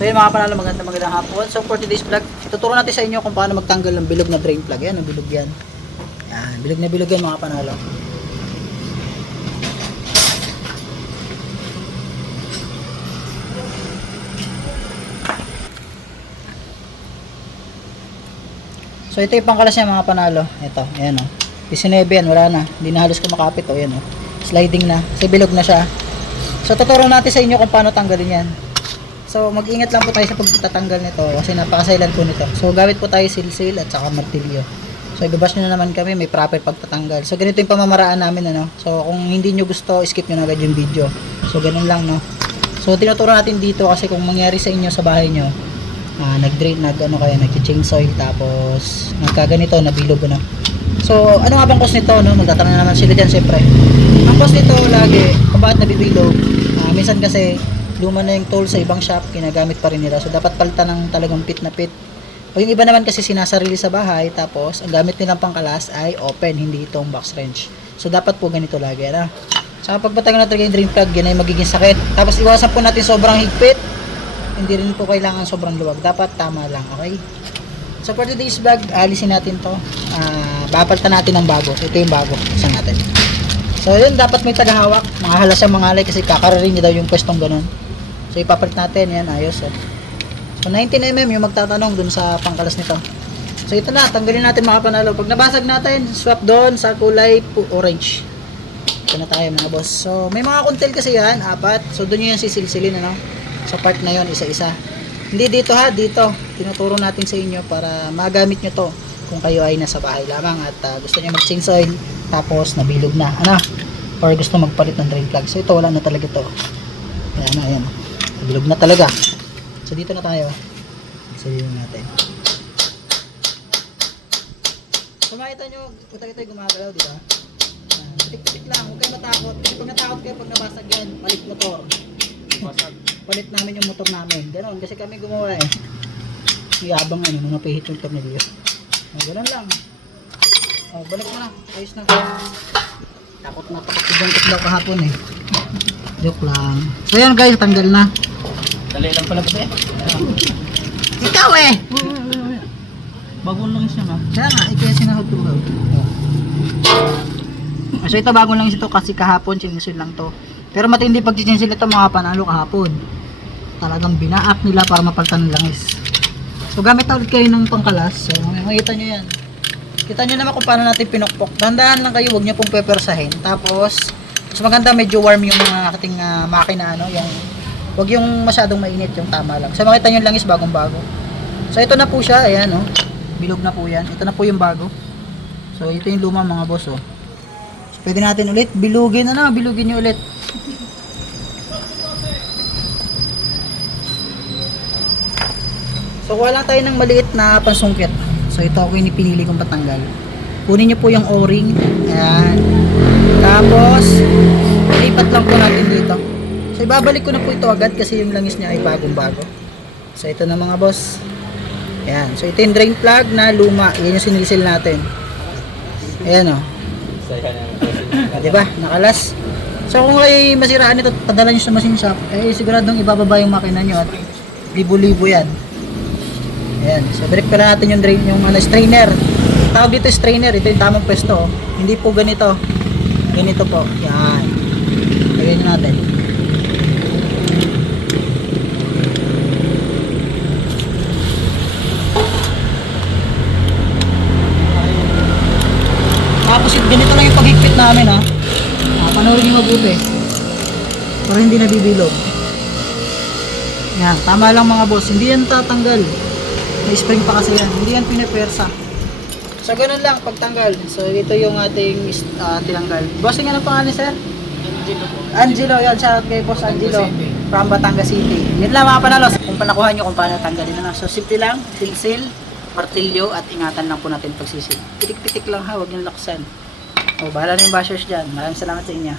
So yun mga panalo, maganda magandang hapon. So for today's vlog, ituturo natin sa inyo kung paano magtanggal ng bilog na drain plug. Yan, ang bilog yan. Yan, bilog na bilog yan mga panalo. So ito yung pangkalas niya mga panalo. Ito, ayan o. 19 yan, wala na. Hindi na halos kumakapit o, yan o. Sliding na. Kasi bilog na siya. So tuturo natin sa inyo kung paano tanggalin yan. So mag-ingat lang po tayo sa pagtatanggal nito kasi napakasailan po nito. So gamit po tayo silsil at saka martilyo. So ibabas nyo na naman kami, may proper pagtatanggal. So ganito yung pamamaraan namin ano. So kung hindi nyo gusto, skip nyo na agad yung video. So ganun lang no. So tinuturo natin dito kasi kung mangyari sa inyo sa bahay nyo, ah, nag-drain, nag ano kaya, nag-change soil tapos nagkaganito, nabilog ano. So ano nga bang cause nito no? Magtatanong na naman sila dyan syempre. Ang cause nito lagi, kung bakit nabibilog, ah, minsan kasi luma na yung tool sa ibang shop, ginagamit pa rin nila. So dapat palitan ng talagang pit na pit. O yung iba naman kasi sinasarili sa bahay, tapos ang gamit nilang pangkalas ay open, hindi itong box wrench. So dapat po ganito lagi, ano? Saka pag patanggal na talaga yung drain plug, yun ay magiging sakit. Tapos iwasan po natin sobrang higpit. Hindi rin po kailangan sobrang luwag. Dapat tama lang, okay? So for today's vlog, alisin natin to. Ah, babalitan natin ng bago. Ito yung bago. Isang natin. So yun, dapat may tagahawak. Makahala siya mga alay kasi kakararin niya daw yung pwestong ganun. So ipapalit natin, yan, ayos. Oh. So 19mm yung magtatanong dun sa pangkalas nito. So ito na, tanggalin natin mga panalo. Pag nabasag natin, swap doon sa kulay orange. Ito na tayo mga boss. So may mga kuntil kasi yan, apat. So doon yung sisilsilin, ano? Sa part na yon isa-isa. Hindi dito ha, dito. Tinuturo natin sa inyo para magamit nyo to kung kayo ay nasa bahay lamang at ah, gusto nyo mag-change oil tapos nabilog na, ano? Or gusto magpalit ng drain plug. So ito wala na talaga to. Ayan ayan. Bilog na talaga. So dito na tayo. Sabihin natin. Kung makita nyo, puta-kita yung gumagalaw, di ba? Ah, Pitik-pitik lang, huwag kayo matakot. Kasi pag natakot kayo, pag nabasag yan, palit motor. palit namin yung motor namin. Ganon, kasi kami gumawa eh. Iyabang ano, nung napihit yung tornilyo. Oh, ganon lang. Oh, balik mo na. Ayos na. Takot na takot. Ibangkot daw kahapon eh. Joke lang. So yan guys, tanggal na. Dali lang pala kasi. Ikaw eh! Bago lang siya ma. Kaya nga, ikaw yung sinahod ko ba? So ito bago lang ito kasi kahapon chinisil lang to. Pero matindi pag chinisil ito mga panalo kahapon. Talagang binaak nila para mapalitan ng langis. So gamit na ulit kayo ng pangkalas. So makikita nyo yan. Kita nyo naman kung paano natin pinukpok. Dahan-dahan lang kayo, huwag nyo pong pepersahin. Tapos, mas maganda medyo warm yung mga ating ah, makina ano, yung Huwag yung masyadong mainit, yung tama lang. So makita nyo lang is bagong bago. So ito na po siya, ayan oh. Bilog na po yan. Ito na po yung bago. So ito yung luma mga boss oh. So pwede natin ulit bilugin ano, bilugin nyo ulit. So lang tayo ng maliit na pansungkit. So ito ako yung pinili kong patanggal. Kunin nyo po yung o-ring. Ayan. Tapos, lipat lang po natin dito. So ibabalik ko na po ito agad kasi yung langis niya ay bagong bago. So ito na mga boss. Ayan. So ito yung drain plug na luma. Yan yung sinisil natin. Ayan o. Oh. Diba? Nakalas. So kung kayo masiraan ito, padala nyo sa machine shop, eh siguradong ibababa yung makina nyo at libo-libo yan. Ayan. So balik pala natin yung drain, yung ano, strainer. Tawag dito strainer. Ito yung tamang pwesto. Hindi po ganito. Ganito po. Yan. Lagyan natin. Tapos ganito lang yung paghigpit namin ha. Ah, panoorin nyo mabuti. Para hindi nabibilog. Yan, tama lang mga boss. Hindi yan tatanggal. May spring pa kasi yan. Hindi yan pinapersa. So ganun lang pagtanggal. So ito yung ating uh, tinanggal. Bossing ano pangalan sir? Angelo po. Angelo, yan shout out kay Boss Angelo from Batangas City. Yun lang mga panalos. Kung panakuha nyo kung paano tanggalin na. So simple lang, silsil, martilyo at ingatan lang po natin pagsisil. Pitik-pitik lang ha, huwag nyo laksan. O, bahala na yung bashers dyan. Maraming salamat sa inyo.